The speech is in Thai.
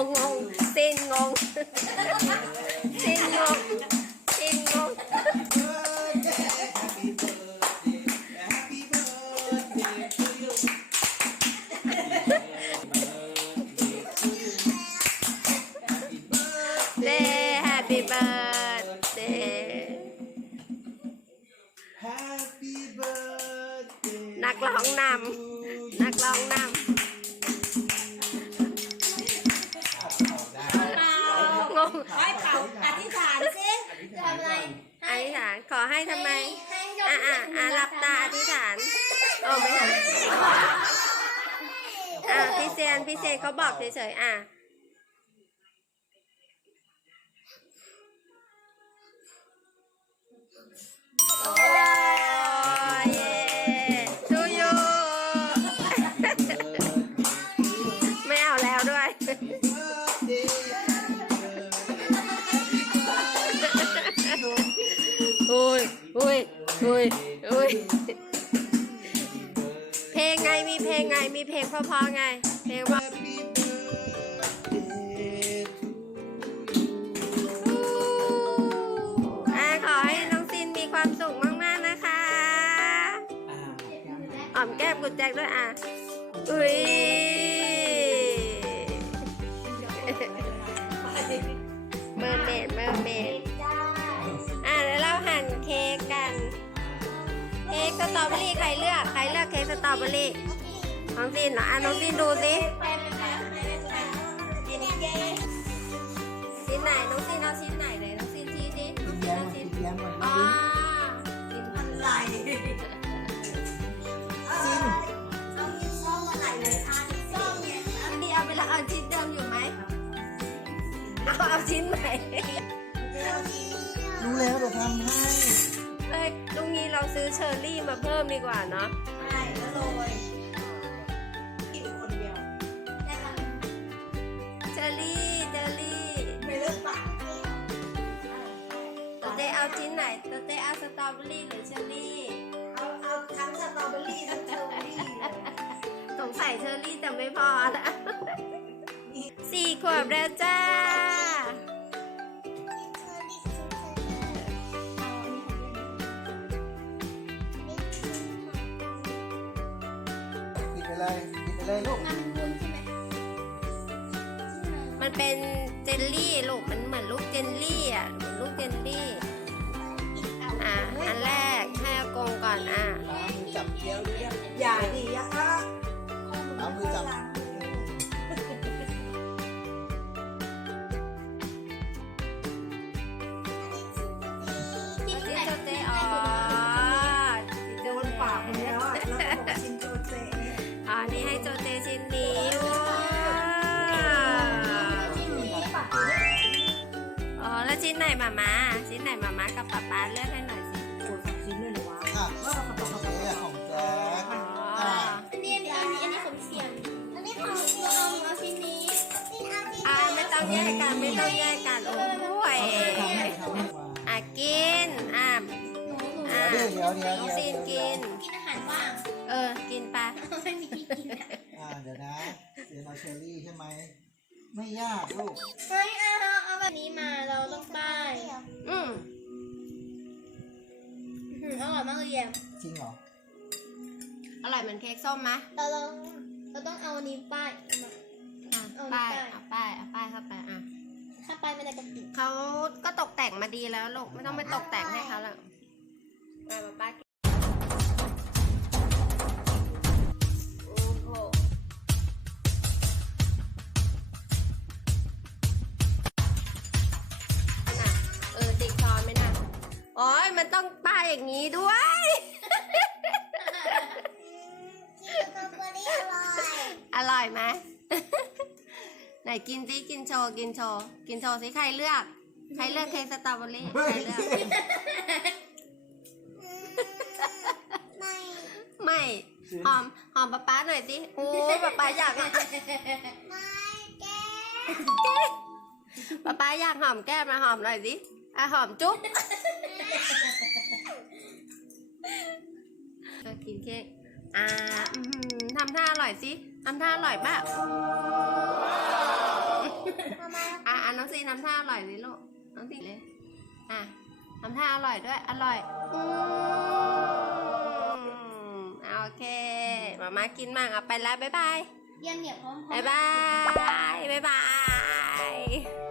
birthday งงงงซินงงซินงงซินงง Happy birthday Happy birthday to you Happy birthday Day Happy ให้ทำไม ให้ยอะอะอะหลับตาอธิษฐานโอ้ไม่ใช่อะพี่เซียนพี่เซียนเขาบอกเฉยๆอะโอ้ยเย้ชูยู อุ้ยอุ้ยอุ้ยเพลงไงมีเพลงไงมีเพลงพอๆไงเพลงว่า สตรอเบอรี่ใครเลือก ใครเลือกเค้กสตรอเบอรี่น้องซินเหรออะน้องซินดูสิไปไปไปไปไปกินเย้ชิ้นไหนน้องซินเอาชิ้นไหนไหนน้องซินชี้สิน้องซินเอาชิ้นเลี้ยงมันอ๋อกินอะไรเอามีส้มอะไรเลยอะส้มเนี่ยอันนี้เอาไปแล้วเอาชิ้นเดิมอยู่ไหมเอาเอาชิ้นไหนรู้แล้วเดี๋ยวทำให้ เอ้ยตรงนี้เราซื้อเชอร์รี่มาเพิ่มดีกว่าเนาะใช่แล้วโรยกินคนเดียวได้ปะเชอร์รี่เชอร์รี่ไม่เลือกปากตัวเต้เอาชิ้นไหนตัวเต้เอาสตรอเบอรี่หรือเชอร์รี่เอาเอาทั้งสตรอเบอรี่ทั้งเชอร์รี่สงสัยเชอร์รี่แต่ไม่พอนะสี่ขวบแล้วจ้า เลยกินไปเลยลูกมันบุญใช่ไหมมันเป็นเจลลี่ลูก มันเหมือนลูกเจลลี่อะเหมือนลู นี่ให้โจเจชิ้นนี้ว้าวอ๋อแล้วชิ้นไหนหมามาชิ้นไหนหมามากับป๊าป๊าเลือกให้หน่อยสิโอ้ยชิ้นเลยหรือวะอะโอเคของแจ๊คอ๋ออะอันนี้อันนี้อันนี้อันนี้ของเสียงอันนี้ของเสียงเอาเอาชิ้นนี้ชิ้นเอาชิ้นอ่าไม่ต้องแยกกันไม่ต้องแยกกันโอ้ยทำให้ทำให้วางอะกินอะหนูหนูอะเดี๋ยวเดี๋ยวน้องเดี๋ยวซีนกิน กินอาหารว่าง เออ กินไปะไม่มีที่กินอะอ่าเดี๋ยวนะเดี๋ยวเราเชอรี่ใช่ไหม ไม่ยากลูกเฮ้ยเอาเอาแบบนี้มาเราต้องป้ายอืมอืมอร่อยมากเลยแยมจริงเหรอ อร่อยเหมือนเค้กส้มไหมเราลองเราต้องเอาอันนี้ป้ายมาอะเอาป้ายป้ายเอาป้ายเอาป้ายเข้าไปอะถ้าป้ายไม่ได้ก็ปิดเขาก็ตกแต่งมาดีแล้วลูกไม่ต้องไปตกแต่งให้เขาหรอกมามาป้าโมันต้องป้ายอย่างนี้ด้วยสตรอเบอรี่อร่อยอร่อยไหมไหนกินสิกินโชว์กินโชว์กินโชว์สิใครเลือก ใครเลือกเค้กสตรอเบอรี่ใครเลือก ไม่ไม่ซื้อหอมหอมป๊าป๊าหน่อยสิโอ้ป๊าป๊าอยากอะไม่แกป๊าป๊าอยากหอมแก้มมาหอมหน่อยสิอะหอมจุ๊บ เอากินเค้กอ่าอื้อหือทำท่าอร่อยสิทำท่าอร่อยป่ะทำไมอะอะน้องซีทำท่าอร่อยสิลูกน้องซีเลยอะทำท่าอร่อยด้วย อร่อยอืมเอาโอเคมามากินมั่งเอาไปแล้วบ๊ายบายเยี่ยมเหนียวพร้อมๆบ๊ายบายบ๊ายบาย